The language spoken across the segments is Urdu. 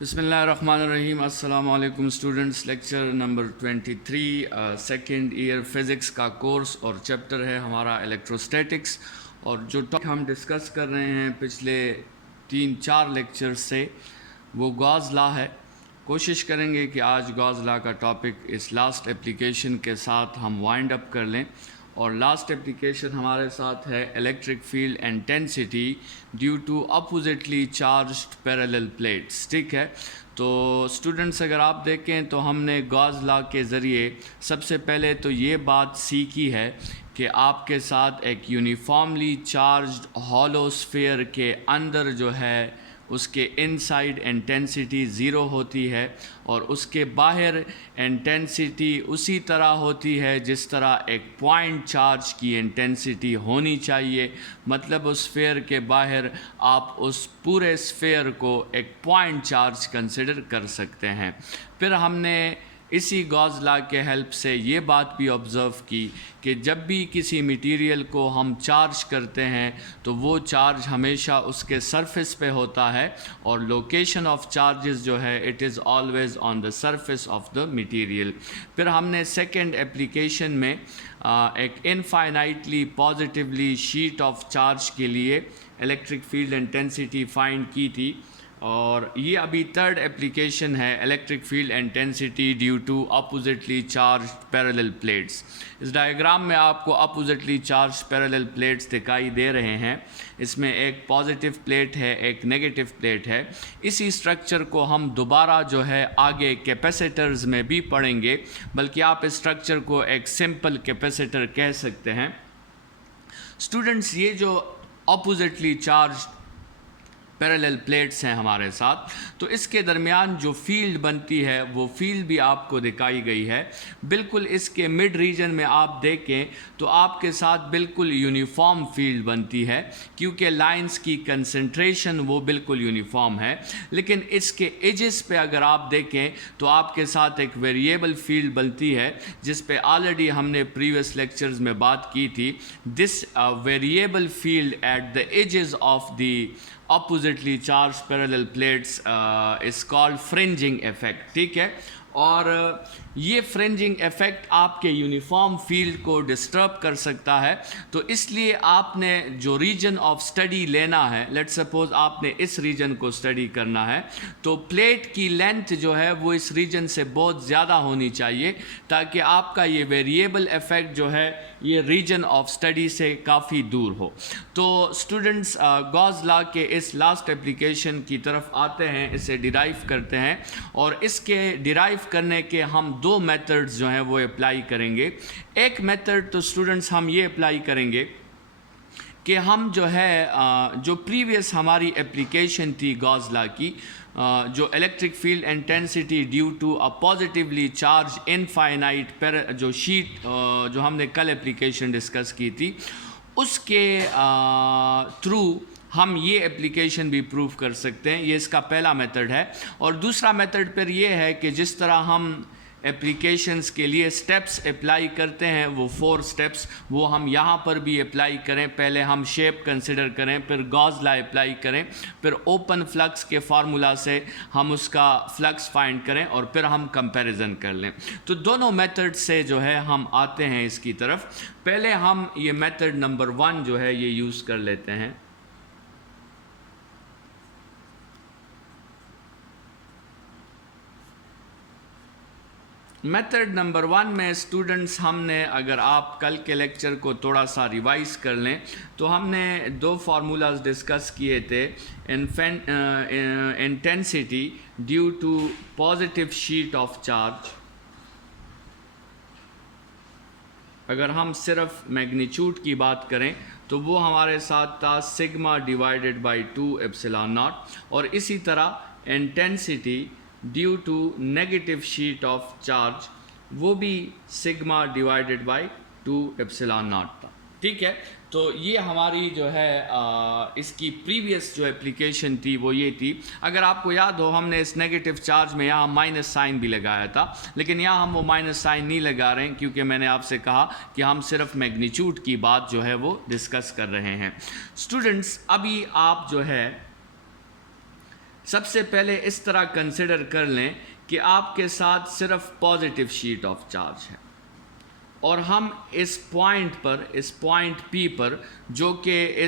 بسم اللہ الرحمن الرحیم. السلام علیکم students. Lecture number 23 second year physics کا کورس اور چیپٹر ہے ہمارا الیکٹروسٹیٹکس. اور جو ٹاپک ہم ڈسکس کر رہے ہیں پچھلے 3-4 لیکچر سے وہ گاز لا ہے. کوشش کریں گے کہ آج گاز لا کا ٹاپک اس لاسٹ اپلیکیشن کے ساتھ ہم وائنڈ اپ کر لیں. اور لاسٹ اپلیکیشن ہمارے ساتھ ہے electric field intensity due to oppositely charged parallel plates. ٹھیک ہے، تو اسٹوڈنٹس اگر آپ دیکھیں تو ہم نے گاز لا کے ذریعے سب سے پہلے تو یہ بات سیکھی ہے کہ آپ کے ساتھ ایک یونیفارملی چارجڈ ہالو اسفیئر کے اندر جو ہے اس کے انسائڈ انٹینسٹی 0 ہوتی ہے اور اس کے باہر انٹینسٹی اسی طرح ہوتی ہے جس طرح ایک پوائنٹ چارج کی انٹینسٹی ہونی چاہیے. مطلب اس اسفیئر کے باہر آپ اس پورے اسفیئر کو ایک پوائنٹ چارج کنسیڈر کر سکتے ہیں. پھر ہم نے اسی گاز لا کے ہیلپ سے یہ بات بھی آبزرو کی کہ جب بھی کسی میٹیریل کو ہم چارج کرتے ہیں تو وہ چارج ہمیشہ اس کے سرفیس پہ ہوتا ہے اور لوکیشن آف چارجز جو ہے it is always on the surface of the material. پھر ہم نے سیکنڈ اپلیکیشن میں ایک infinitely positively sheet of charge کے لیے الیکٹرک فیلڈ انٹینسٹی فائنڈ کی تھی. اور یہ ابھی تھرڈ اپلیکیشن ہے electric field intensity due to oppositely charged parallel plates. اس ڈائیگرام میں آپ کو اپوزٹلی چارجڈ پیرالل پلیٹس دکھائی دے رہے ہیں. اس میں ایک پازیٹیو پلیٹ ہے، ایک نیگیٹو پلیٹ ہے. اسی اسٹرکچر کو ہم دوبارہ جو ہے آگے کیپیسیٹرز میں بھی پڑھیں گے، بلکہ آپ اس اسٹرکچر کو ایک سمپل کیپیسیٹر کہہ سکتے ہیں. اسٹوڈنٹس یہ جو اپوزٹلی چارجڈ پیرالل پلیٹس ہیں ہمارے ساتھ، تو اس کے درمیان جو فیلڈ بنتی ہے وہ فیلڈ بھی آپ کو دکھائی گئی ہے. بالکل اس کے مڈ ریجن میں آپ دیکھیں تو آپ کے ساتھ بالکل یونیفارم فیلڈ بنتی ہے کیونکہ لائنز کی کنسنٹریشن وہ بالکل یونیفارم ہے. لیکن اس کے ایجز پہ اگر آپ دیکھیں تو آپ کے ساتھ ایک ویریبل فیلڈ بنتی ہے جس پہ آلریڈی ہم نے پریویس لیکچرز میں بات کی تھی. This variable field at the edges of the oppositely charged parallel plates is called fringing effect. ٹھیک ہے، اور یہ فرنجنگ ایفیکٹ آپ کے یونیفارم فیلڈ کو ڈسٹرب کر سکتا ہے. تو اس لیے آپ نے جو ریجن آف اسٹڈی لینا ہے، لیٹ سپوز آپ نے اس ریجن کو اسٹڈی کرنا ہے تو پلیٹ کی لینتھ جو ہے وہ اس ریجن سے بہت زیادہ ہونی چاہیے تاکہ آپ کا یہ ویریبل ایفیکٹ جو ہے یہ ریجن آف اسٹڈی سے کافی دور ہو. تو اسٹوڈنٹس گاز لا کے اس لاسٹ اپلیکیشن کی طرف آتے ہیں، اسے ڈیرائیو کرتے ہیں اور اس کے ڈیرائیو کرنے کے ہم 2 میتھڈز جو ہیں وہ اپلائی کریں گے. ایک میتھڈ تو اسٹوڈنٹس ہم یہ اپلائی کریں گے کہ ہم جو ہے جو پریویس ہماری اپلیکیشن تھی گاز لا کی، جو electric field intensity due to a positively charge infinite جو شیٹ جو ہم نے کل اپلیکیشن ڈسکس کی تھی، اس کے تھرو ہم یہ اپلیکیشن بھی پروف کر سکتے ہیں. یہ اس کا پہلا میتھڈ ہے. اور دوسرا میتھڈ پھر یہ ہے کہ جس طرح ہم اپلیکیشنز کے لیے سٹیپس اپلائی کرتے ہیں وہ 4 سٹیپس وہ ہم یہاں پر بھی اپلائی کریں. پہلے ہم شیپ کنسیڈر کریں، پھر گاز لا اپلائی کریں، پھر اوپن فلکس کے فارمولا سے ہم اس کا فلکس فائنڈ کریں اور پھر ہم کمپیریزن کر لیں. تو دونوں میتھڈ سے جو ہے ہم آتے ہیں اس کی طرف. پہلے ہم یہ میتھڈ نمبر 1 جو ہے یہ یوز کر لیتے ہیں. میتھڈ نمبر 1 میں اسٹوڈنٹس ہم نے، اگر آپ کل کے لیکچر کو تھوڑا سا ریوائز کر لیں تو ہم نے 2 فارمولاز ڈسکس کیے تھے. Intensity due to positive sheet of charge. اگر ہم صرف میگنیچیوڈ کی بات کریں تو وہ ہمارے ساتھ تھا sigma divided by 2 epsilon naught. اور اسی طرح intensity due to negative sheet of charge وہ بھی sigma divided by 2 epsilon naught تھا. ٹھیک ہے، تو یہ ہماری جو ہے اس کی پریویس جو اپلیکیشن تھی وہ یہ تھی. اگر آپ کو یاد ہو ہم نے اس نیگیٹو چارج میں یہاں مائنس سائن بھی لگایا تھا، لیکن یہاں ہم وہ مائنس سائن نہیں لگا رہے ہیں کیونکہ میں نے آپ سے کہا کہ ہم صرف میگنیچیوڈ کی بات جو ہے وہ ڈسکس کر رہے ہیں. اسٹوڈنٹس ابھی آپ جو ہے سب سے پہلے اس طرح کنسیڈر کر لیں کہ آپ کے ساتھ صرف پازیٹیو شیٹ آف چارج ہے، اور ہم اس پوائنٹ پی پر جو کہ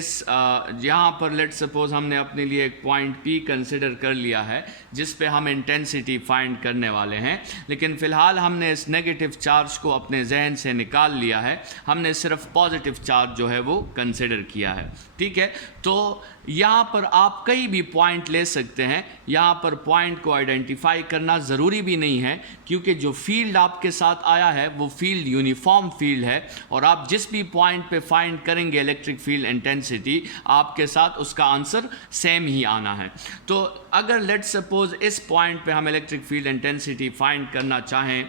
یہاں پر لیٹ سپوز ہم نے اپنے لیے ایک پوائنٹ پی کنسیڈر کر لیا ہے جس پہ ہم انٹینسٹی فائنڈ کرنے والے ہیں، لیکن فی الحال ہم نے اس نیگیٹو چارج کو اپنے ذہن سے نکال لیا ہے، ہم نے صرف پازیٹیو چارج جو ہے وہ کنسیڈر کیا ہے، ٹھیک ہے۔ تو یہاں پر آپ کئی بھی پوائنٹ لے سکتے ہیں، یہاں پر پوائنٹ کو آئیڈینٹیفائی کرنا ضروری بھی نہیں ہے، کیونکہ جو فیلڈ آپ کے ساتھ آیا ہے وہ فیلڈ یونیفارم فیلڈ ہے، اور آپ جس بھی پوائنٹ پہ فائنڈ کریں گے الیکٹرک فیلڈ انٹینسٹی، آپ کے ساتھ اس کا آنسر سیم ہی آنا ہے۔ تو اگر لیٹ سپوز اس پوائنٹ پہ ہم الیکٹرک فیلڈ انٹینسٹی فائنڈ کرنا چاہیں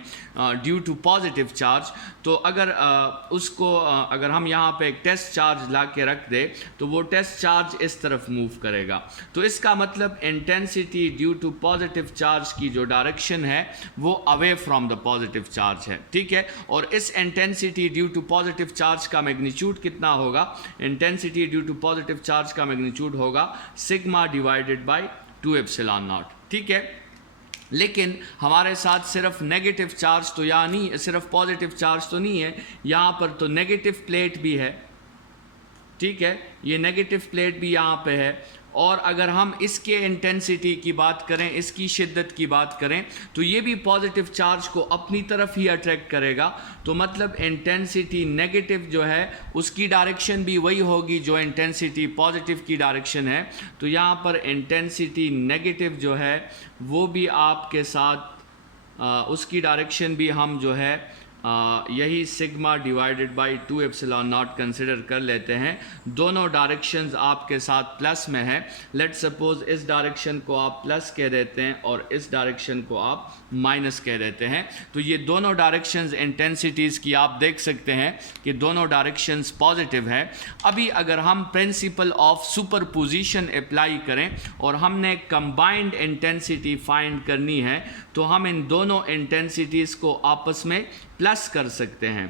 ڈیو ٹو پازیٹیو چارج، تو اگر ہم یہاں پہ ایک ٹیسٹ چارج لا کے رکھ دیں تو وہ ٹیسٹ چارج اس طرف موو کرے گا، تو اس کا مطلب intensity due to positive charge کی جو ڈائریکشن ہے وہ away from the positive charge ہے، ٹھیک ہے۔ اور اس intensity due to positive charge کا میگنیچیوڈ کتنا ہوگا؟ Intensity due to positive charge کا میگنیچیوڈ ہوگا sigma divided by 2 epsilon naught, ٹھیک ہے۔ لیکن ہمارے ساتھ صرف نیگیٹو چارج تو یا نہیں، صرف پازیٹیو چارج تو نہیں ہے، یہاں پر تو نیگیٹو پلیٹ بھی ہے، ٹھیک ہے، یہ نیگیٹو پلیٹ بھی یہاں پہ ہے، اور اگر ہم اس کے انٹینسٹی کی بات کریں، اس کی شدت کی بات کریں، تو یہ بھی پازیٹیو چارج کو اپنی طرف ہی اٹریکٹ کرے گا، تو مطلب انٹینسٹی نیگیٹو جو ہے اس کی ڈائریکشن بھی وہی ہوگی جو انٹینسٹی پازیٹیو کی ڈائریکشن ہے، تو یہاں پر انٹینسٹی نیگیٹو جو ہے وہ بھی آپ کے ساتھ اس کی ڈائریکشن بھی ہم جو ہے یہی sigma divided by 2 epsilon not consider کر لیتے ہیں۔ دونوں ڈائریکشنز آپ کے ساتھ پلس میں ہیں، لیٹ سپوز اس ڈائریکشن کو آپ پلس کہہ دیتے ہیں اور اس ڈائریکشن کو آپ مائنس کہہ دیتے ہیں، تو یہ دونوں ڈائریکشنز انٹینسٹیز کی آپ دیکھ سکتے ہیں کہ دونوں ڈائریکشنز پازیٹیو ہیں۔ ابھی اگر ہم principle of super position apply کریں اور ہم نے کمبائنڈ انٹینسٹی فائنڈ کرنی ہے، تو ہم ان دونوں انٹینسٹیز کو آپس میں پلس کر سکتے ہیں،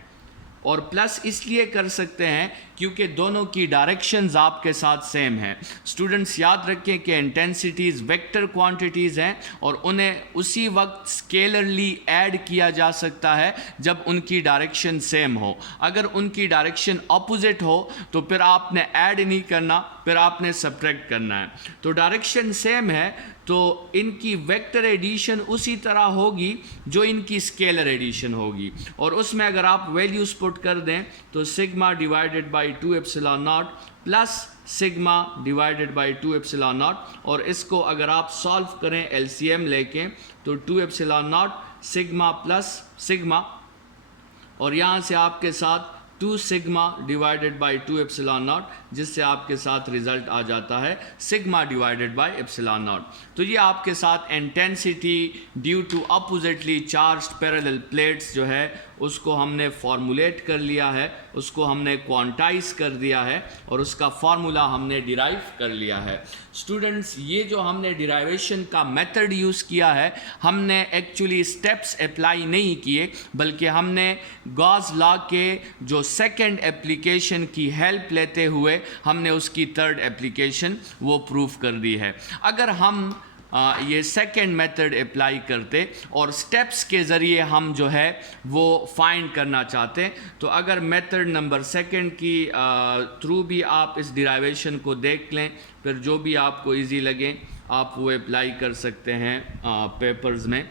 اور پلس اس لیے کر سکتے ہیں کیونکہ دونوں کی ڈائریکشنز آپ کے ساتھ سیم ہیں۔ اسٹوڈنٹس یاد رکھیں کہ انٹینسٹیز ویکٹر کوانٹیٹیز ہیں اور انہیں اسی وقت اسکیلرلی ایڈ کیا جا سکتا ہے جب ان کی ڈائریکشن سیم ہو۔ اگر ان کی ڈائریکشن اپوزٹ ہو تو پھر آپ نے ایڈ نہیں کرنا، پھر آپ نے سبٹریکٹ کرنا ہے۔ تو ڈائریکشن سیم ہے تو ان کی ویکٹر ایڈیشن اسی طرح ہوگی جو ان کی اسکیلر ایڈیشن ہوگی، اور اس میں اگر آپ ویلیوز پٹ کر دیں تو sigma divided by 2 epsilon not plus sigma divided by 2 epsilon naught, اور اس کو اگر آپ سالو کریں ایل سی ایم لے کے تو 2 epsilon naught sigma plus sigma, اور یہاں سے آپ کے ساتھ 2 sigma divided by 2 epsilon naught, جس سے آپ کے ساتھ ریزلٹ آ جاتا ہے sigma divided by epsilon naught. تو یہ آپ کے ساتھ intensity due to oppositely charged parallel plates جو ہے اس کو ہم نے فارمولیٹ کر لیا ہے، اس کو ہم نے کوانٹائز کر دیا ہے، اور اس کا فارمولا ہم نے ڈیرائیو کر لیا ہے۔ اسٹوڈنٹس یہ جو ہم نے ڈیرائیویشن کا میتھڈ یوز کیا ہے، ہم نے ایکچولی اسٹیپس اپلائی نہیں کیے، بلکہ ہم نے گاز لا کے جو سیکنڈ اپلیکیشن کی ہیلپ لیتے ہوئے ہم نے اس کی تھرڈ اپلیکیشن وہ پروف کر دی ہے۔ اگر ہم یہ سیکنڈ میتھڈ اپلائی کرتے اور سٹیپس کے ذریعے ہم جو ہے وہ فائنڈ کرنا چاہتے، تو اگر میتھڈ نمبر سیکنڈ کی تھرو بھی آپ اس ڈیرائیویشن کو دیکھ لیں، پھر جو بھی آپ کو ایزی لگے آپ وہ اپلائی کر سکتے ہیں پیپرز میں۔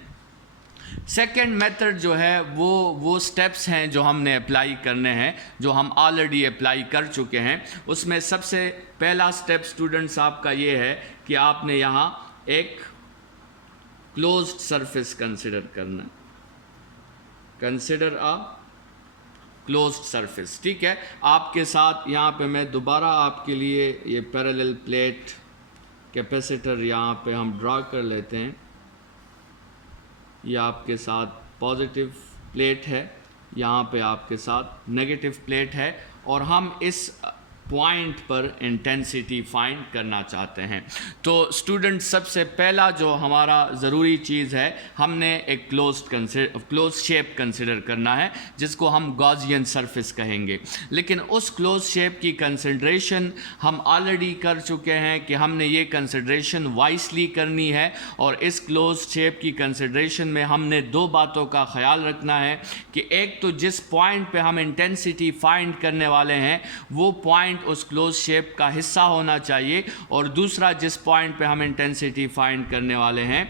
سیکنڈ میتھڈ جو ہے وہ سٹیپس ہیں جو ہم نے اپلائی کرنے ہیں، جو ہم آلریڈی اپلائی کر چکے ہیں۔ اس میں سب سے پہلا سٹیپ اسٹوڈنٹس آپ کا یہ ہے کہ آپ نے یہاں ایک کلوزڈ سرفیس کنسیڈر کرنا، کنسیڈر آ کلوزڈ سرفیس، ٹھیک ہے۔ آپ کے ساتھ یہاں پہ میں دوبارہ آپ کے لیے یہ پیرالل پلیٹ کیپیسیٹر یہاں پہ ہم ڈرا کر لیتے ہیں۔ یہ آپ کے ساتھ پازیٹیو پلیٹ ہے، یہاں پہ آپ کے ساتھ نیگیٹو پلیٹ ہے، اور ہم اس پوائنٹ پر انٹینسٹی فائنڈ کرنا چاہتے ہیں. تو اسٹوڈنٹ سب سے پہلا جو ہمارا ضروری چیز ہے, ہم نے ایک کلوز شیپ کنسیڈر کرنا ہے جس کو ہم گاؤسین سرفیس کہیں گے. لیکن اس کلوز شیپ کی کنسیڈریشن ہم آلریڈی کر چکے ہیں کہ ہم نے یہ کنسیڈریشن وائسلی کرنی ہے, اور اس کلوز شیپ کی کنسیڈریشن میں ہم نے دو باتوں کا خیال رکھنا ہے کہ ایک تو جس پوائنٹ پہ ہم انٹینسٹی فائنڈ کرنے والے ہیں وہ پوائنٹ اس کلوز شیپ کا حصہ ہونا چاہیے, اور دوسرا جس پوائنٹ پہ ہم انٹینسٹی فائنڈ کرنے والے ہیں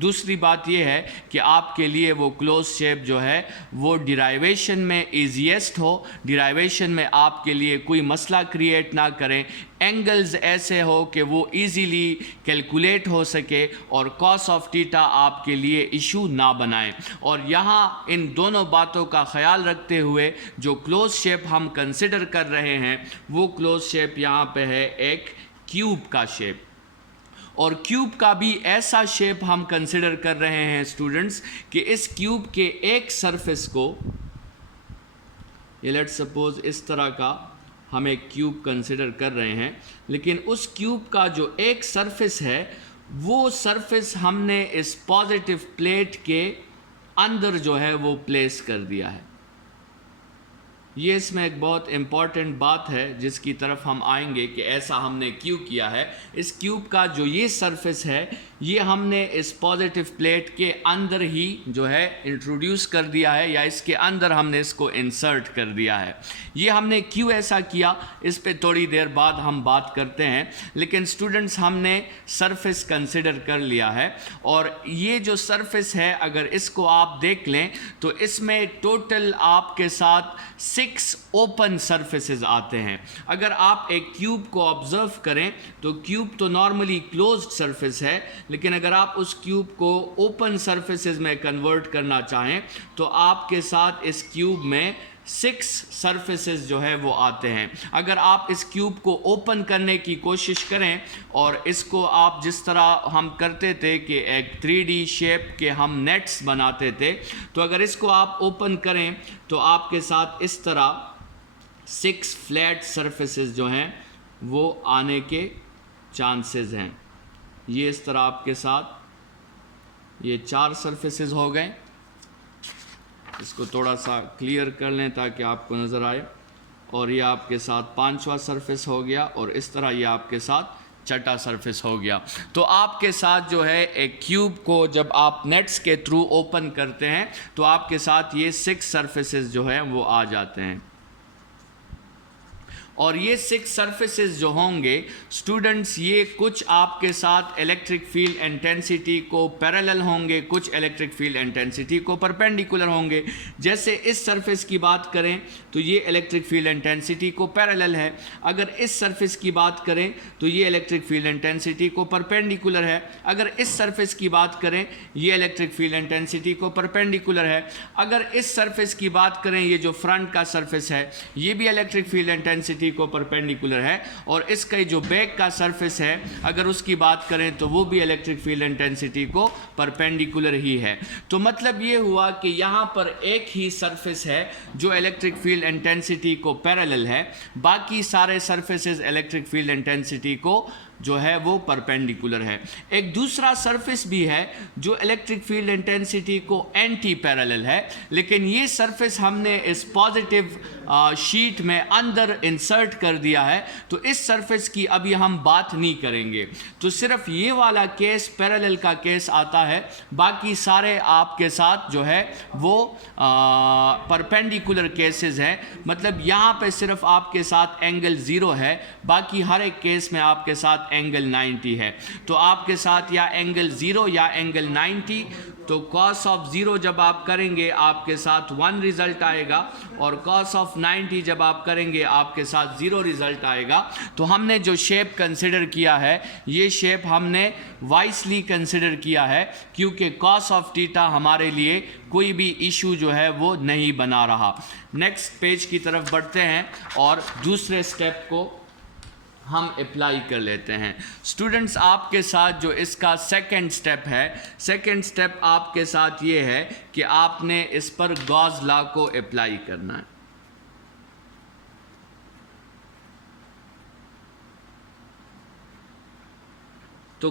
دوسری بات یہ ہے کہ آپ کے لیے وہ کلوز شیپ جو ہے وہ ڈیرائیویشن میں ایزیسٹ ہو, ڈیرائیویشن میں آپ کے لیے کوئی مسئلہ کریٹ نہ کریں, اینگلز ایسے ہو کہ وہ ایزیلی کیلکولیٹ ہو سکے, اور کاس آف تھیٹا آپ کے لیے ایشو نہ بنائیں. اور یہاں ان دونوں باتوں کا خیال رکھتے ہوئے جو کلوز شیپ ہم کنسیڈر کر رہے ہیں وہ کلوز شیپ یہاں پہ ہے ایک کیوب کا شیپ. اور کیوب کا بھی ایسا شیپ ہم کنسیڈر کر رہے ہیں اسٹوڈنٹس کہ اس کیوب کے ایک سرفیس کو, یہ لیٹ سپوز اس طرح کا ہم ایک کیوب کنسیڈر کر رہے ہیں, لیکن اس کیوب کا جو ایک سرفیس ہے وہ سرفیس ہم نے اس پازیٹیو پلیٹ کے اندر جو ہے وہ پلیس کر دیا ہے. یہ اس میں ایک بہت امپورٹنٹ بات ہے جس کی طرف ہم آئیں گے کہ ایسا ہم نے کیوں کیا ہے. اس کیوب کا جو یہ سرفیس ہے یہ ہم نے اس پازیٹیو پلیٹ کے اندر ہی جو ہے انٹروڈیوس کر دیا ہے, یا اس کے اندر ہم نے اس کو انسرٹ کر دیا ہے. یہ ہم نے کیوں ایسا کیا اس پہ تھوڑی دیر بعد ہم بات کرتے ہیں, لیکن اسٹوڈنٹس ہم نے سرفیس کنسیڈر کر لیا ہے. اور یہ جو سرفیس ہے اگر اس کو آپ دیکھ لیں تو اس میں ٹوٹل آپ کے ساتھ 6 اوپن سرفیسز آتے ہیں. اگر آپ ایک کیوب کو آبزرو کریں تو کیوب تو نارملی کلوزڈ سرفیس ہے, لیکن اگر آپ اس کیوب کو اوپن سرفیسز میں کنورٹ کرنا چاہیں تو آپ کے ساتھ اس کیوب میں 6 سرفیسز جو ہے وہ آتے ہیں. اگر آپ اس کیوب کو اوپن کرنے کی کوشش کریں اور اس کو آپ جس طرح ہم کرتے تھے کہ ایک 3D شیپ کے ہم نیٹس بناتے تھے, تو اگر اس کو آپ اوپن کریں تو آپ کے ساتھ اس طرح 6 فلیٹ سرفیسز جو ہیں وہ آنے کے چانسز ہیں. یہ اس طرح آپ کے ساتھ یہ 4 سرفیسز ہو گئے. اس کو تھوڑا سا کلیئر کر لیں تاکہ آپ کو نظر آئے. اور یہ آپ کے ساتھ 5واں سرفیس ہو گیا, اور اس طرح یہ آپ کے ساتھ 6واں سرفیس ہو گیا. تو آپ کے ساتھ جو ہے ایک کیوب کو جب آپ نیٹس کے تھرو اوپن کرتے ہیں تو آپ کے ساتھ یہ 6 سرفیسز جو ہیں وہ آ جاتے ہیں. اور یہ 6 سرفیسز جو ہوں گے اسٹوڈنٹس یہ کچھ آپ کے ساتھ الیکٹرک فیلڈ انٹینسٹی کو پیرالل ہوں گے, کچھ الیکٹرک فیلڈ انٹینسٹی کو پرپینڈیکولر ہوں گے. جیسے اس سرفیس کی بات کریں تو یہ الیکٹرک فیلڈ انٹینسٹی کو پیرالل ہے. اگر اس سرفیس کی بات کریں تو یہ الیکٹرک فیلڈ انٹینسٹی کو پرپینڈیکولر ہے. اگر اس سرفیس کی بات کریں یہ الیکٹرک فیلڈ انٹینسٹی کو پرپینڈیکولر ہے. اگر اس سرفیس کی بات کریں یہ جو فرنٹ کا سرفیس ہے یہ بھی الیکٹرک فیلڈ انٹینسٹی کو پرپینڈیکولر ہے, اور اس کا جو بیک کا سرفیس ہے اگر اس کی بات کریں تو وہ بھی الیکٹرک فیلڈ انٹینسٹی کو پرپینڈیکولر ہی ہے. تو مطلب یہ ہوا کہ یہاں پر ایک ہی سرفیس ہے جو الیکٹرک فیلڈ انٹینسٹی کو پیرالل ہے, باقی سارے سرفیسز الیکٹرک فیلڈ انٹینسٹی کو جو ہے وہ پرپینڈیکولر ہے. ایک دوسرا سرفیس بھی ہے جو الیکٹرک فیلڈ انٹینسٹی کو اینٹی پیرالل ہے, لیکن یہ سرفیس ہم نے اس پازیٹیو شیٹ میں اندر انسرٹ کر دیا ہے, تو اس سرفیس کی ابھی ہم بات نہیں کریں گے. تو صرف یہ والا کیس پیرالل کا کیس آتا ہے, باقی سارے آپ کے ساتھ جو ہے وہ پرپینڈیکولر کیسز ہیں. مطلب یہاں پہ صرف آپ کے ساتھ اینگل 0 ہے, باقی ہر ایک کیس میں آپ کے ساتھ اینگل 90 ہے. تو آپ کے ساتھ یا اینگل 0 یا اینگل 90, تو cos آف 0 جب آپ کریں گے آپ کے ساتھ 1 رزلٹ آئے گا, اور cos آف 90 جب آپ کریں گے آپ کے ساتھ 0 رزلٹ آئے گا. تو ہم نے جو شیپ کنسیڈر کیا ہے یہ شیپ ہم نے وائسلی کنسیڈر کیا ہے, کیونکہ cos آف تھیٹا ہمارے لیے کوئی بھی ایشو جو ہے وہ نہیں بنا رہا. نیکسٹ پیج کی طرف بڑھتے ہیں اور دوسرے سٹیپ کو ہم اپلائی کر لیتے ہیں. اسٹوڈنٹس آپ کے ساتھ جو اس کا سیکنڈ سٹیپ ہے, سیکنڈ سٹیپ آپ کے ساتھ یہ ہے کہ آپ نے اس پر گاز لا کو اپلائی کرنا ہے. تو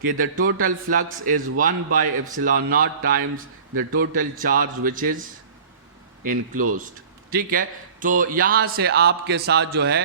کہ the total flux is 1 by epsilon naught times the total charge which is enclosed. ٹھیک ہے، تو یہاں سے آپ کے ساتھ جو ہے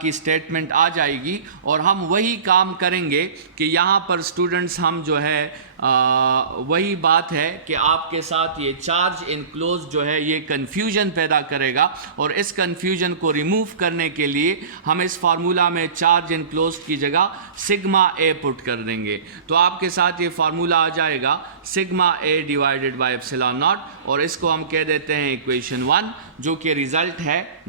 کی اسٹیٹمنٹ آ جائے گی، اور ہم وہی کام کریں گے کہ یہاں پر اسٹوڈنٹس ہم جو ہے وہی بات ہے کہ آپ کے ساتھ یہ چارج انکلوز جو ہے یہ کنفیوژن پیدا کرے گا، اور اس کنفیوژن کو ریموو کرنے کے لیے ہم اس فارمولا میں چارج انکلوز کی جگہ سگما اے پٹ کر دیں گے. تو آپ کے ساتھ یہ فارمولا آ جائے گا sigma A divided by epsilon naught, اور اس کو ہم کہہ دیتے ہیں ایکویشن 1، جو کہ ریزلٹ ہے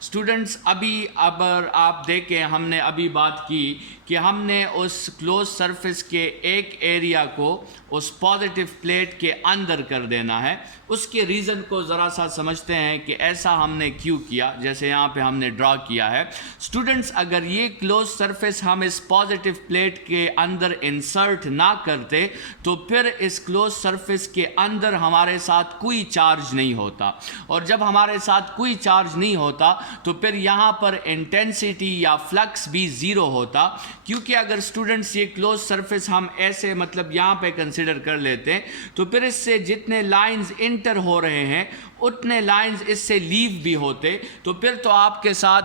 اسٹوڈنٹس ابھی اگر آپ دیکھیں ہم نے ابھی بات کی کہ ہم نے اس کلوز سرفیس کے ایک ایریا کو اس پازیٹیو پلیٹ کے اندر کر دینا ہے. اس کے ریزن کو ذرا سا سمجھتے ہیں کہ ایسا ہم نے کیوں کیا، جیسے یہاں پہ ہم نے ڈرا کیا ہے. اسٹوڈنٹس اگر یہ کلوز سرفیس ہم اس پازیٹیو پلیٹ کے اندر انسرٹ نہ کرتے تو پھر اس کلوز سرفیس کے اندر ہمارے ساتھ کوئی چارج نہیں ہوتا، اور جب ہمارے ساتھ کوئی چارج نہیں ہوتا تو پھر یہاں پر انٹینسٹی یا فلکس بھی زیرو ہوتا. کیونکہ اگر اسٹوڈنٹس یہ کلوز سرفیس ہم ایسے مطلب یہاں پہ کنسیڈر کر لیتے ہیں تو پھر اس سے جتنے لائنز انٹر ہو رہے ہیں اتنے لائنز اس سے لیو بھی ہوتے، تو پھر تو آپ کے ساتھ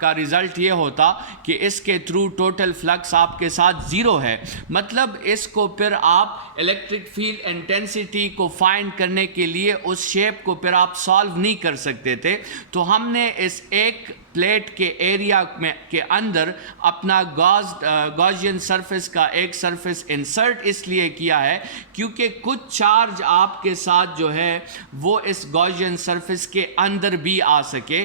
کا ریزلٹ یہ ہوتا کہ اس کے تھرو ٹوٹل فلکس آپ کے ساتھ زیرو ہے. مطلب اس کو پھر آپ الیکٹرک فیلڈ انٹینسٹی کو فائنڈ کرنے کے لیے اس شیپ کو پھر آپ سالو نہیں کر سکتے تھے. تو ہم نے اس ایک پلیٹ کے ایریا میں کے اندر اپنا گاؤسین سرفیس کا ایک سرفیس انسرٹ اس لیے کیا ہے کیونکہ کچھ چارج آپ کے ساتھ جو ہے وہ اس گاؤسین سرفیس کے اندر بھی آ سکے،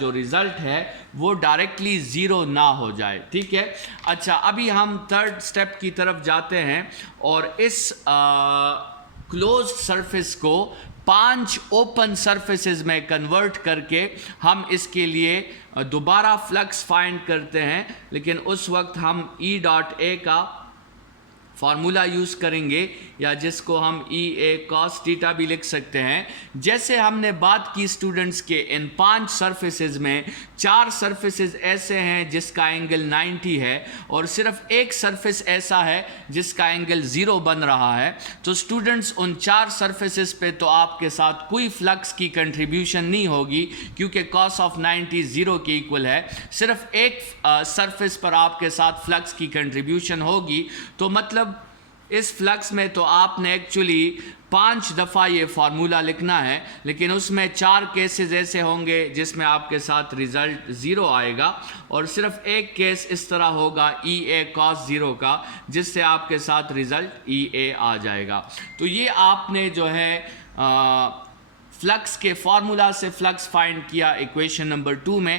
جو ریزلٹ ہے وہ ڈائریکٹلی زیرو نہ ہو جائے. ٹھیک ہے، اچھا ابھی ہم تھرڈ سٹیپ کی طرف جاتے ہیں، اور اس کلوز سرفیس کو 5 اوپن سرفیسز میں کنورٹ کر کے ہم اس کے لیے دوبارہ فلکس فائنڈ کرتے ہیں. لیکن اس وقت ہم ای ڈاٹ اے کا فارمولا یوز کریں گے، یا جس کو ہم ای اے کاس ٹیٹا بھی لکھ سکتے ہیں. جیسے ہم نے بات کی اسٹوڈنٹس کے ان 5 سرفیسز میں 4 سرفیسز ایسے ہیں جس کا اینگل 90 ہے، اور صرف ایک سرفیس ایسا ہے جس کا اینگل 0 بن رہا ہے. تو اسٹوڈنٹس ان 4 سرفیسز پہ تو آپ کے ساتھ کوئی فلکس کی کنٹریبیوشن نہیں ہوگی، کیونکہ cos آف 90 0 کے ایکول ہے. صرف ایک سرفیس پر آپ کے ساتھ فلکس کی کنٹریبیوشن ہوگی. تو مطلب اس فلکس میں تو آپ نے ایکچولی 5 دفعہ یہ فارمولا لکھنا ہے، لیکن اس میں 4 کیسز ایسے ہوں گے جس میں آپ کے ساتھ ریزلٹ 0 آئے گا، اور صرف ایک کیس اس طرح ہوگا ای اے کاس 0 کا، جس سے آپ کے ساتھ ریزلٹ ای اے آ جائے گا. تو یہ آپ نے جو ہے فلکس کے فارمولا سے فلکس فائنڈ کیا ایکویشن نمبر 2 میں.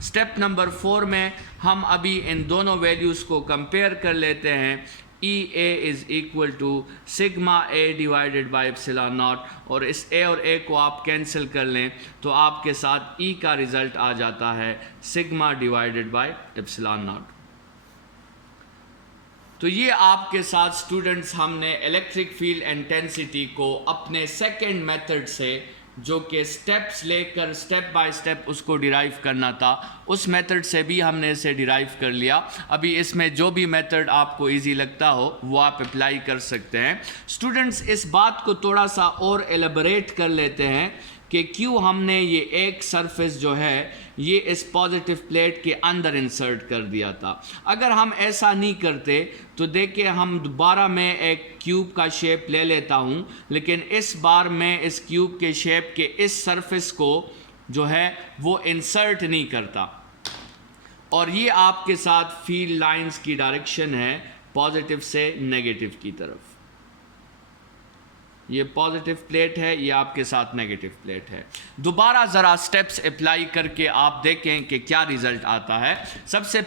سٹیپ نمبر 4 میں ہم ابھی ان دونوں ویلیوز کو کمپیئر کر لیتے ہیں. E A is equal to sigma A divided by epsilon naught, اور اس اے اور اے کو آپ کینسل کر لیں تو آپ کے ساتھ ای کا ریزلٹ آ جاتا ہے sigma divided by epsilon naught. تو یہ آپ کے ساتھ اسٹوڈنٹس ہم نے الیکٹرک فیلڈ انٹینسٹی کو اپنے سیکنڈ میتھڈ سے، جو کہ سٹیپس لے کر سٹیپ بائی سٹیپ اس کو ڈیرائیو کرنا تھا، اس میتھڈ سے بھی ہم نے اسے ڈیرائیو کر لیا. ابھی اس میں جو بھی میتھڈ آپ کو ایزی لگتا ہو وہ آپ اپلائی کر سکتے ہیں. اسٹوڈنٹس اس بات کو تھوڑا سا اور ایلیبریٹ کر لیتے ہیں کہ کیوں ہم نے یہ ایک سرفیس جو ہے یہ اس پازیٹیو پلیٹ کے اندر انسرٹ کر دیا تھا. اگر ہم ایسا نہیں کرتے تو دیکھیں ہم دوبارہ میں ایک کیوب کا شیپ لے لیتا ہوں، لیکن اس بار میں اس کیوب کے شیپ کے اس سرفیس کو جو ہے وہ انسرٹ نہیں کرتا. اور یہ آپ کے ساتھ فیلڈ لائنز کی ڈائریکشن ہے پازیٹیو سے نیگیٹو کی طرف. یہ پازیٹیو پلیٹ ہے، یہ آپ کے ساتھ نیگیٹو پلیٹ ہے. دوبارہ ذرا سٹیپس اپلائی کر کے آپ دیکھیں کہ کیا ریزلٹ آتا ہے. سب سے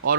اور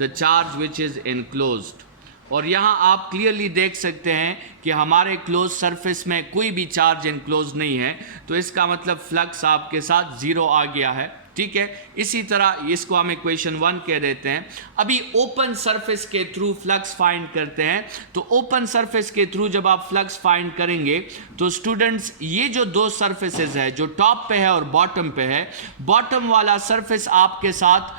دا چارج وچ از انکلوزڈ. اور یہاں آپ کلیئرلی دیکھ سکتے ہیں کہ ہمارے کلوز سرفیس میں کوئی بھی چارج انکلوز نہیں ہے، تو اس کا مطلب فلکس آپ کے ساتھ 0 آ گیا ہے. ٹھیک ہے. اسی طرح اس کو ہم ایکویشن 1 کہہ دیتے ہیں. ابھی اوپن سرفیس کے تھرو فلکس فائنڈ کرتے ہیں. تو اوپن سرفیس کے تھرو جب آپ فلکس فائنڈ کریں گے تو اسٹوڈنٹس یہ جو دو سرفیسز ہے جو ٹاپ پہ ہے اور باٹم پہ ہے, باٹم والا سرفیس آپ کے ساتھ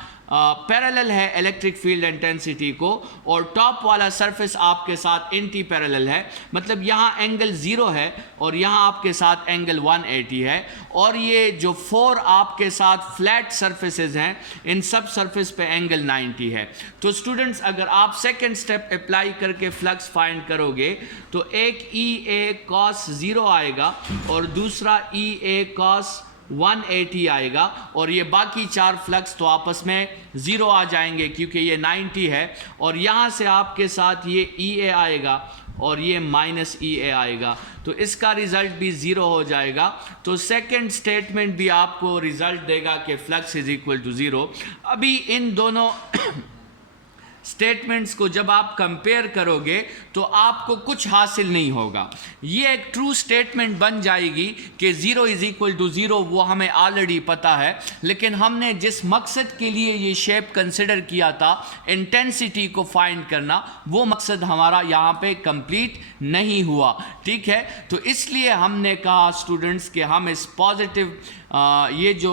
پیرالل ہے الیکٹرک فیلڈ انٹینسٹی کو, اور ٹاپ والا سرفیس آپ کے ساتھ اینٹی پیرالل ہے. مطلب یہاں اینگل 0 ہے اور یہاں آپ کے ساتھ اینگل 180 ہے. اور یہ جو 4 آپ کے ساتھ فلیٹ سرفیسز ہیں ان سب سرفیس پہ اینگل 90 ہے. تو اسٹوڈنٹس اگر آپ سیکنڈ سٹیپ اپلائی کر کے فلکس فائنڈ کرو گے تو ایک ای اے کاس 0 آئے گا اور دوسرا ای اے کاس 180 آئے گا, اور یہ باقی 4 فلکس تو آپس میں 0 آ جائیں گے کیونکہ یہ 90 ہے. اور یہاں سے آپ کے ساتھ یہ ای اے آئے گا اور یہ مائنس ای اے آئے گا, تو اس کا ریزلٹ بھی 0 ہو جائے گا. تو سیکنڈ سٹیٹمنٹ بھی آپ کو ریزلٹ دے گا کہ فلکس از ایکول ٹو 0. ابھی ان دونوں سٹیٹمنٹس کو جب آپ کمپیئر کرو گے تو آپ کو کچھ حاصل نہیں ہوگا. یہ ایک ٹرو سٹیٹمنٹ بن جائے گی کہ 0 از ایکول ٹو 0, وہ ہمیں آلریڈی پتہ ہے, لیکن ہم نے جس مقصد کے لیے یہ شیپ کنسیڈر کیا تھا انٹینسٹی کو فائنڈ کرنا, وہ مقصد ہمارا یہاں پہ کمپلیٹ نہیں ہوا. ٹھیک ہے, تو اس لیے ہم نے کہا اسٹوڈنٹس کہ ہم اس پازیٹیو یہ جو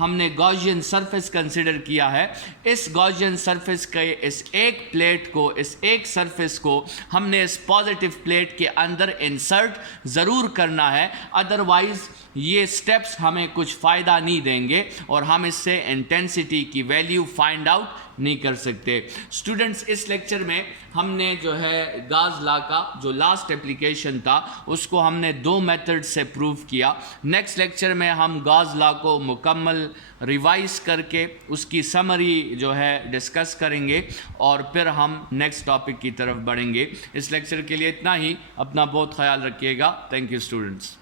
ہم نے گاؤسین سرفیس کنسیڈر کیا ہے, اس گاؤسین سرفیس کے اس ایک پلیٹ کو, اس ایک سرفیس کو ہم نے اس پازیٹیو پلیٹ کے اندر انسرٹ ضرور کرنا ہے, ادروائز یہ سٹیپس ہمیں کچھ فائدہ نہیں دیں گے اور ہم اس سے انٹینسٹی کی ویلیو فائنڈ آؤٹ نہیں کر سکتے. اسٹوڈنٹس اس لیکچر میں ہم نے جو ہے گاز لا کا جو لاسٹ اپلیکیشن تھا اس کو ہم نے 2 میتھڈ سے پروو کیا. نیکسٹ لیکچر میں ہم گاز لا کو مکمل ریوائز کر کے اس کی سمری جو ہے ڈسکس کریں گے اور پھر ہم نیکسٹ ٹاپک کی طرف بڑھیں گے. اس لیکچر کے لیے اتنا ہی. اپنا بہت خیال رکھیے گا. Thank you students.